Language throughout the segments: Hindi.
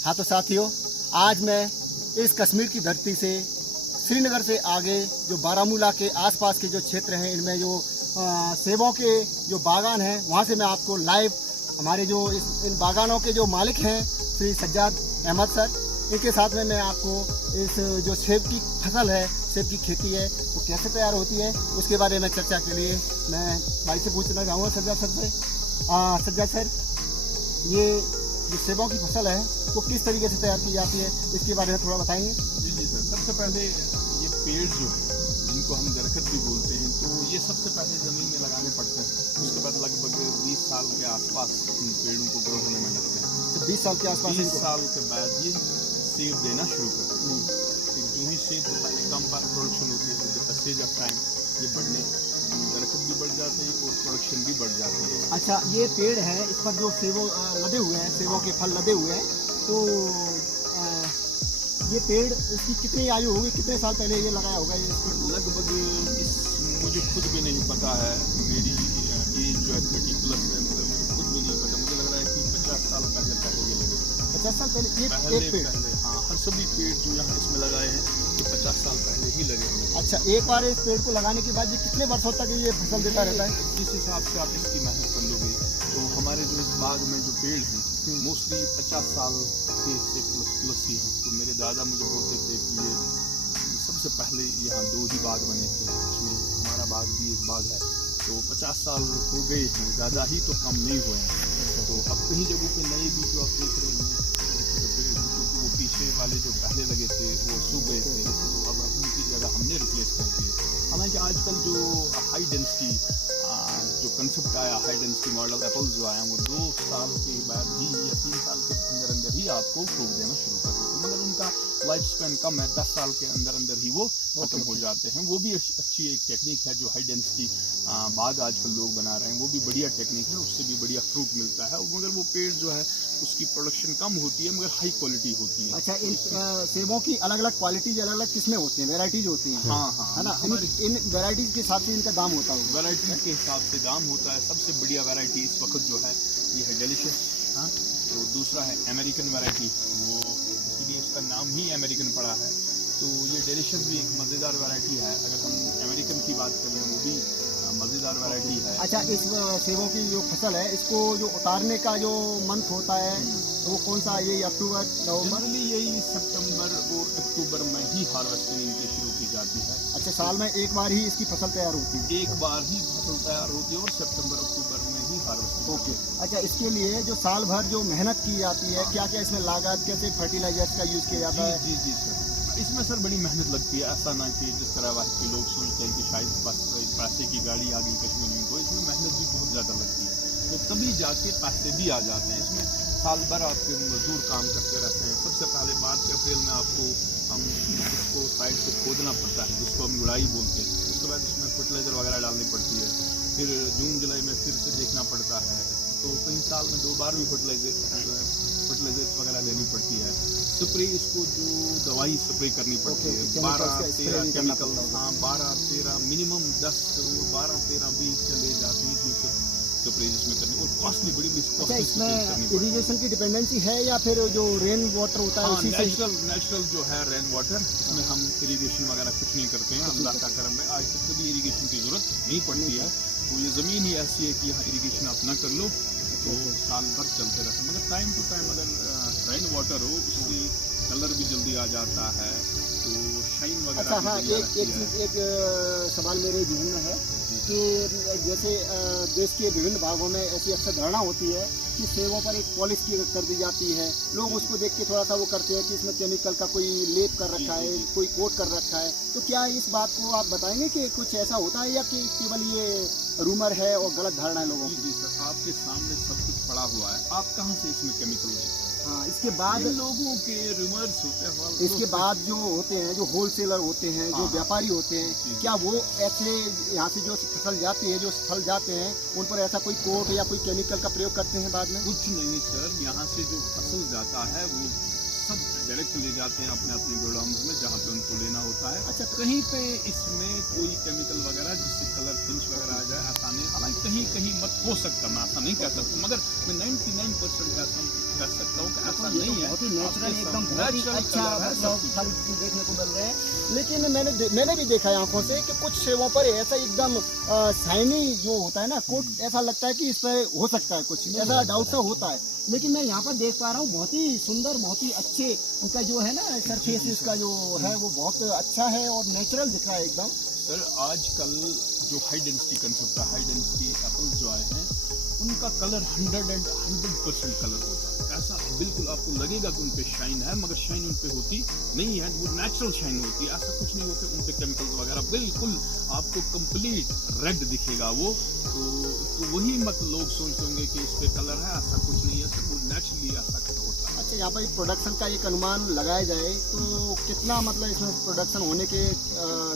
हाँ तो साथियों, आज मैं इस कश्मीर की धरती से श्रीनगर से आगे जो बारामूला के आसपास के जो क्षेत्र हैं, इनमें जो सेबों के जो बागान हैं, वहाँ से मैं आपको लाइव हमारे जो इन बागानों के जो मालिक हैं श्री सज्जाद अहमद सर, इनके साथ में मैं आपको इस जो सेब की फसल है, सेब की खेती है, वो कैसे तैयार होती है उसके बारे में चर्चा के लिए मैं भाई से पूछना चाहूँगा सज्जाद सर से। सज्जाद सर, ये जो सेबों की फसल है वो किस तरीके से तैयार की जाती है, इसके बारे में थोड़ा बताएंगे। जी सर, सबसे पहले ये पेड़ जो है जिनको हम दरख्त भी बोलते हैं, तो ये सबसे पहले ज़मीन में लगाने पड़ते हैं। उसके बाद लगभग 20 साल के आसपास इन पेड़ों को ग्रो होने में लगते हैं। तो 20 साल के आसपास 20 साल के बाद ये सेब देना शुरू करते हैं। जो ही सेब कम प्रोडक्शन होती है, with the passage of time ये बढ़ने, दरख्त भी बढ़ जाते हैं और प्रोडक्शन भी बढ़ जाती है। अच्छा, ये पेड़ है, इस पर जो सेबों लदे हुए हैं, सेबों के फल लदे हुए हैं, तो ये पेड़ इसकी कितनी आयु होगी, कितने साल पहले ये लगाया होगा ये इस पर? लगभग मुझे खुद भी नहीं पता है, मेरी एज जो है 30+ है, मगर मुझे खुद भी नहीं पता। मुझे लग रहा है कि 50 साल पहले ये लगे। 50 साल पहले एक पेड़? हाँ, हर सभी पेड़ जो यहाँ इसमें लगाए हैं ये 50 साल पहले ही लगे हैं। अच्छा, एक बार इस पेड़ को लगाने के बाद ये कितने वर्षों तक ये फसल देता रहता है? जिस हिसाब से आप इसकी मेहनत कर लोगे, तो हमारे जो इस बाग में जो पेड़ हैं मोस्टली 50 साल के से प्लस ही हैं। तो मेरे दादा मुझे बोलते थे कि ये सबसे पहले यहाँ 2 ही बाग बने थे, उसमें हमारा बाग भी एक बाग है। तो 50 साल हो गए हैं, ज़्यादा ही तो कम नहीं हुए हैं। तो अब कहीं जगहों पे नए भी जो आप देख रहे हैं, क्योंकि वो पीछे वाले जो पहले लगे थे वो सूख गए थे, तो अब उनकी जगह हमने रिप्लेस कर दी है। हालांकि आजकल जो हाई डेंसिटी जो कंसेप्ट आया, हाई डेंसिटी मॉडल एप्पल जो आया, वो 2 साल के बाद ही या 3 साल के अंदर ही आपको फ्रूट देना शुरू कर देते हैं, मगर उनका लाइफ स्पैन कम है, 10 साल के अंदर ही वो खत्म हो जाते हैं। वो भी अच्छी एक टेक्निक है जो हाई डेंसिटी बाग आजकल लोग बना रहे हैं, वो भी बढ़िया टेक्निक है, उससे भी बढ़िया फ्रूट मिलता है। मगर वो पेड़ जो है उसकी प्रोडक्शन कम होती है, मगर हाई क्वालिटी होती है। अच्छा, इन सेबों की अलग अलग क्वालिटीज, अलग अलग किस्में होती हैं, वेराइटीज होती हैं? हाँ, है ना। इन वेराइटीज के हिसाब से इनका दाम होता है? वेराइटी के हिसाब से दाम होता है। सबसे बढ़िया वेराइटी इस वक्त जो है ये है डिलीशियस। हाँ, तो दूसरा है अमेरिकन वेराइटी, वो इसीलिए उसका नाम ही अमेरिकन पड़ा है। तो ये डिलीशियस भी एक मज़ेदार वैरायटी है। अगर हम अमेरिकन की बात करें, वो भी मज़ेदार वैरायटी है। अच्छा, इस सेबों की जो फसल है, इसको जो उतारने का जो मंथ होता है वो कौन सा? ये अक्टूबर, नवंबर? जनरली यही सितंबर और अक्टूबर में ही हार्वेस्टिंग इनकी शुरू की जाती है। अच्छा, साल में एक बार ही इसकी फसल तैयार होती है? एक बार ही फसल तैयार होती है और सितंबर अक्टूबर में ही हार्वेस्टिंग। ओके। अच्छा, इसके लिए जो साल भर जो मेहनत की जाती है, क्या क्या इसमें लागत, कैसे फर्टिलाइजर्स का यूज़ किया जाता है? जी सर, इसमें सर बड़ी मेहनत लगती है। ऐसा ना कि जिस तरह वहाँ के लोग सोचते हैं कि शायद बस पैसे की गाड़ी आ गई कश्मीर में, को इसमें मेहनत भी बहुत ज़्यादा लगती है, तो तभी जाके पैसे भी आ जाते हैं। इसमें साल भर आपके मजदूर काम करते रहते हैं। सबसे पहले मार्च अप्रैल में आपको उसको साइड से खोदना पड़ता है, जिसको हम गुड़ाई बोलते हैं। उसके बाद उसमें फर्टिलाइज़र वगैरह डालनी पड़ती है। फिर जून जुलाई में फिर से देखना पड़ता है। तो कई साल में 2 बार भी फर्टिलाइजर्स वगैरह देनी पड़ती है। स्प्रे, इसको जो दवाई स्प्रे करनी पड़ती है, 12-13 केमिकल, हाँ 12-13 मिनिमम 10 और 12-13 भी चले जाते हैं स्प्रे जिसमें करनी, और कॉस्टली बड़ी अच्छा, इसमें इरिगेशन की डिपेंडेंसी है या फिर जो रेन वाटर होता है उसी से? नेचुरल जो है रेन वाटर, इसमें हम इरिगेशन वगैरह कुछ नहीं करते हैं। अल्लाह का करम है, आज तक कभी इरिगेशन की जरूरत नहीं पड़ती है। तो ये ज़मीन ही ऐसी है कि यहाँ इरिगेशन आप न कर लो तो साल भर चलते रहते हैं। मगर टाइम टू टाइम अगर रेन वाटर हो, उससे कलर भी जल्दी आ जाता है, तो शाइन वगैरह। अच्छा, हाँ, एक सवाल मेरे जहन में है कि जैसे देश के विभिन्न भागों में ऐसी अक्सर धारणा होती है कि सेबों पर एक पॉलिश कर दी जाती है। लोग उसको देख के थोड़ा सा वो करते हैं कि इसमें केमिकल का कोई लेप कर रखा है, कोई कोट कर रखा है। तो क्या इस बात को आप बताएंगे कि कुछ ऐसा होता है या कि केवल ये रूमर है और गलत धारणा है लोगों की? जी सर, आपके सामने सब कुछ पड़ा हुआ है। आप कहाँ से इसमें केमिकल है? हाँ, इसके बाद लोगों के रूमर्स होते हैं। इसके बाद जो होते हैं, जो होलसेलर होते हैं, जो व्यापारी होते हैं, क्या वो ऐसे यहाँ से जो फसल जाती है, जो फल जाते हैं, उन पर ऐसा कोई कोट या कोई केमिकल का प्रयोग करते हैं बाद में? कुछ नहीं सर, यहाँ से जो फसल जाता है वो सब डायरेक्ट ले जाते हैं अपने अपने गोडाउन में, जहाँ पे उनको लेना होता है। अच्छा, कहीं पे इसमें कोई केमिकल वगैरह जिससे कलर फिनिश वगैरह आ जाए, ऐसा नहीं। हालांकि कहीं कहीं मत हो सकता, मैं ऐसा नहीं कह सकता, मगर मैं 99% ऐसा कह सकता हूँ कि ऐसा ये तो नहीं है। बहुत ही नेचुरल, आपके एकदम सब बहुत ही natural अच्छा colour है, मतलब सब कुछ। फल देखने को मिल रहे हैं। लेकिन मैंने भी देखा है आंखों से कि कुछ सेवों पर ऐसा एकदम शाइनी जो होता है ना कोट, ऐसा लगता है कि इस पर हो सकता है कुछ, ऐसा डाउट सा होता है। लेकिन मैं यहाँ पर देख पा रहा हूँ बहुत ही सुंदर, बहुत ही अच्छे उनका जो है ना सरफेस इसका जो है वो बहुत अच्छा है और नेचुरल दिख रहा है एकदम। सर आजकल जो हाई डेंसिटी कंसेप्ट है, हाई डेंसिटी एप्पल्स जो आए हैं उनका कलर 100% कलर होता है। ऐसा बिल्कुल आपको लगेगा कि उन पे शाइन है, मगर शाइन उन पे होती नहीं है, वो नेचुरल शाइन होती है। ऐसा कुछ नहीं होता उन पे केमिकल्स वगैरह, बिल्कुल आपको कंप्लीट रेड दिखेगा वो। तो वही मत लोग सोचते होंगे कि इस पे कलर है, ऐसा कुछ नहीं है सर, वो नेचुरली ऐसा होता है। अच्छा, यहाँ पर प्रोडक्शन का एक अनुमान लगाया जाए तो कितना मतलब इसमें प्रोडक्शन होने के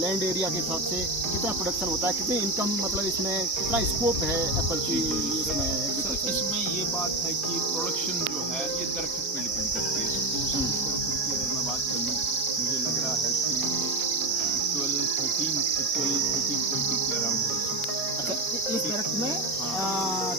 लैंड एरिया के हिसाब से कितना प्रोडक्शन होता है, कितनी इनकम मतलब इसमें कितना स्कोप है एप्पल की इसमें? सर इसमें ये बात है कि प्रोडक्शन जो है ये दरख्त पे डिपेंड करती है। सपोज दरख्त की अगर मैं बात कर लूँ, मुझे लग रहा है कि 12-13 पेटी के अराउंड है इसमें। अच्छा, इस दरख्त में हाँ,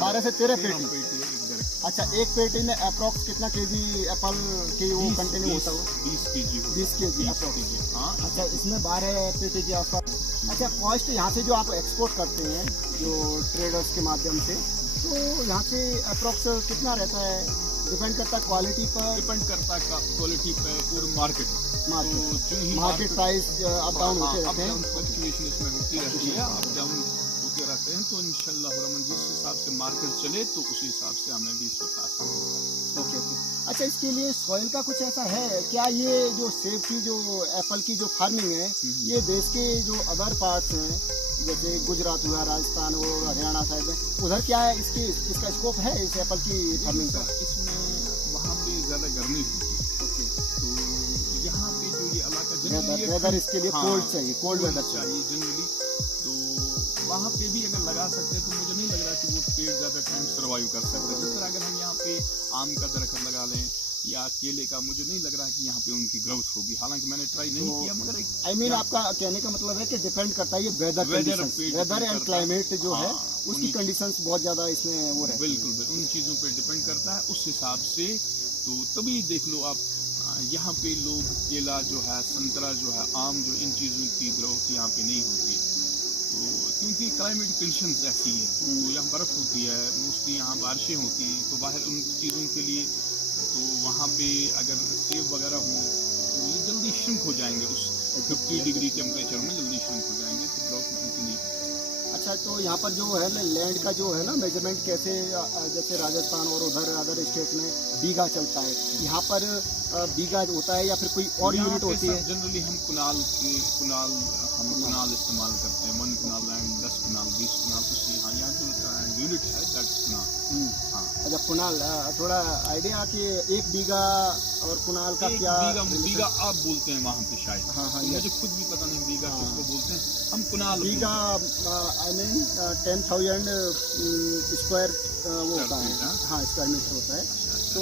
12 से 13 पेटी। पेटी है एक दरख्त। अच्छा, एक पेटी में अप्रॉक्स कितना केजी एप्पल की वो कंटिन्यू होता है? 20 केजी 20 केजी अप्रॉक्स। हाँ। अच्छा, इसमें 12 पेटी के आसपास। अच्छा, कॉस्ट यहाँ से जो आप एक्सपोर्ट करते हैं जो ट्रेडर्स के माध्यम से, तो यहाँ से अप्रॉक्स कितना रहता है? डिपेंड करता है क्वालिटी पर, डिपेंड करता है क्वालिटी पे और मार्केट। मार्केट जो ही मार्केट प्राइस अप डाउन होते रहते हैं, फ्लक्चुएशन इसमें होती रहती है, अप डाउन होते रहते हैं। तो इंशाल्लाह रहमान जिस हिसाब से मार्केट चले तो उसी हिसाब से हमें भी इसको पैसा मिलता है। Okay okay. अच्छा, इसके लिए सॉइल का कुछ ऐसा है क्या? ये जो सेब की जो एप्पल की जो फार्मिंग है, ये देश के जो अदर पार्ट्स हैं जैसे गुजरात हुआ, राजस्थान हो, हरियाणा साइड में, उधर क्या है इसका स्कोप है इस एप्पल की फार्मिंग का? इसमें वहाँ पे ज़्यादा गर्मी होती है। ओके, तो यहाँ पे जो ये इलाका वेदर इसके लिए कोल्ड चाहिए, कोल्ड वेदर चाहिए जनरली। तो वहाँ पे भी अगर लगा सकते हैं तो मुझे नहीं लग रहा कि वो पेड़ ज़्यादा टाइम सर्वाइव कर सकता है। जिस तरह अगर हम यहाँ पे आम का दरख्त लगा लें या केले का, मुझे नहीं लग रहा कि यहाँ पे उनकी ग्रोथ होगी। हालांकि मैंने ट्राई नहीं किया, मगर आई मीन आपका कहने का मतलब है कि डिपेंड करता है ये वेदर एंड क्लाइमेट जो है उसकी कंडीशंस बहुत ज्यादा इसमें वो रहती है। बिल्कुल उन चीज़ों पे डिपेंड करता है उस हिसाब से। तो तभी देख लो आप, यहाँ पे लोग केला जो है, संतरा जो है, आम जो, इन चीज़ों की ग्रोथ यहाँ पे नहीं होती। तो क्योंकि क्लाइमेट कंडीशंस ऐसी है, तो यहाँ बर्फ़ होती है, मोस्टली यहाँ बारिशें होती हैं, तो बाहर उन चीज़ों के लिए तो वहाँ पे अगर सेब वगैरह हो तो ये जल्दी श्रिंक हो जाएंगे, उस 50 डिग्री टेम्परेचर में जल्दी श्रिंक हो जाएंगे, तो ग्रोथ उनकी नहीं। अच्छा, तो यहाँ पर जो है लैंड का जो है ना मेजरमेंट कैसे, जैसे राजस्थान और उधर अदर स्टेट में बीघा चलता है, यहाँ पर बीघा होता है या फिर कोई और यूनिट होती है? जनरली हम कुनाल इस्तेमाल करते हैं। 1 कुनाल लैंड, 10 कुनाल, 20 कुनाल, उससे यहाँ जो यूनिट है दैट्स कुनाल। हाँ। अच्छा, कुनाल, थोड़ा आइडिया कि 1 बीघा और कुनाल का क्या? बीघा आप बोलते हैं वहाँ पे शायद। हाँ, मुझे खुद भी पता नहीं बीघा किसको बोलते हैं, हम कुनाल बीघा आई मीन 10,000 स्क्वायर वो होता है। हाँ, स्क्वायर मीटर होता है, तो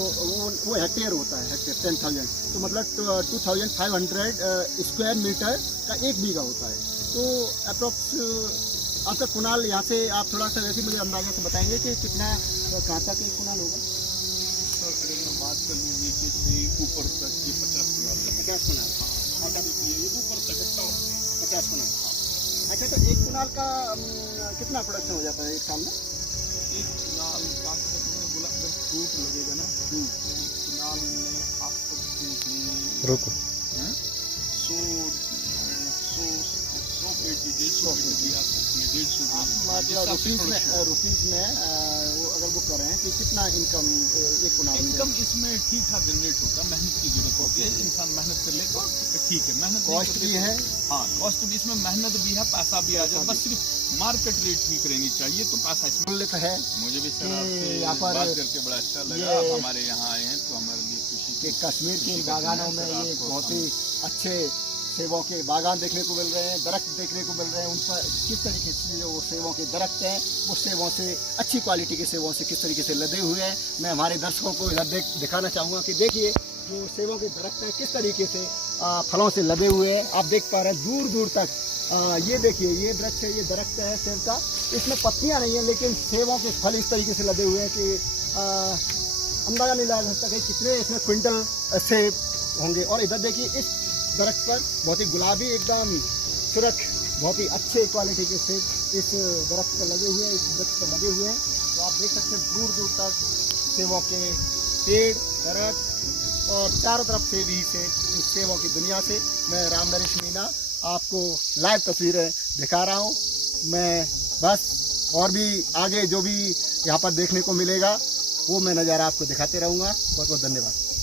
वो हेक्टेयर होता है, हेक्टेयर 10,000, तो मतलब 2,500 स्क्वायर मीटर का 1 बीघा होता है। तो अप्रोक्स आपका कुनाल यहाँ से आप थोड़ा सा वैसे मुझे अंदाजा से बताएंगे कि कितना कहाँ तक एक कुनाल होगा? सर अगर मैं बात कर लूँ नीचे से ऊपर तक ये 50 कुनाल। 50 कुनाल? हाँ, ये ऊपर तक 50 कुनाल। अच्छा, तो 1 कुनाल का कितना प्रोडक्शन हो जाता है एक साल में? 1 कुनाल का बोला अगर फ्रूट लगेगा ना, 1 कुनाल में आप सकते हैं रुको 100 पेटी 150 पेटी भी आ सकती है। 150 मतलब रुपीज में वो अगर वो कर रहे हैं कि कितना इनकम एक कुनाल? इनकम इसमें ठीक ठाक जनरेट होता है, मेहनत की जरूरत होती है, इंसान मेहनत कर ले तो ठीक है। मेहनत कॉस्ट भी है, हाँ कॉस्ट भी, इसमें मेहनत भी है, पैसा भी आ जाए, बस सिर्फ मार्केट रेट ठीक रहनी चाहिए तो पैसा इसमें मूल्य है। मुझे भी सर आपसे यहाँ पर बात करके बड़ा अच्छा लगा। आप हमारे यहाँ आए हैं तो हमारे लिए खुशी कि कश्मीर के बागानों में ये बहुत ही अच्छे सेबों के बागान देखने को मिल रहे हैं, दरख्त देखने को मिल रहे हैं। उन पर किस तरीके से जो सेबों के दरख्त हैं वो सेबों से, अच्छी क्वालिटी के सेबों से किस तरीके से लदे हुए हैं, मैं हमारे दर्शकों को इधर दिखाना चाहूँगा कि देखिए जो सेबों के दरख्त हैं किस तरीके से फलों से लदे हुए हैं। आप देख पा रहे हैं दूर दूर तक। ये देखिए, ये वृक्ष है, ये दरख्त है सेब का, इसमें पत्तियाँ नहीं है लेकिन सेबों के फल इस तरीके से लदे हुए हैं कि अंदाजा नहीं लगा सकता कि कितने इसमें क्विंटल सेब होंगे। और इधर देखिए इस दरख्त पर बहुत ही गुलाबी एकदम सुरख बहुत ही अच्छे क्वालिटी के सेब इस दरख्त पर लगे हुए हैं, इस दरख्त पर लगे हुए हैं। तो आप देख सकते हैं दूर दूर तक सेबों के पेड़ दरख्त और चारों तरफ सेब ही सेब। इस सेबों की दुनिया से मैं राम नरेश मीना आपको लाइव तस्वीरें दिखा रहा हूँ। मैं बस और भी आगे जो भी यहाँ पर देखने को मिलेगा वो मैं नज़ारा आपको दिखाते रहूँगा। बहुत बहुत धन्यवाद।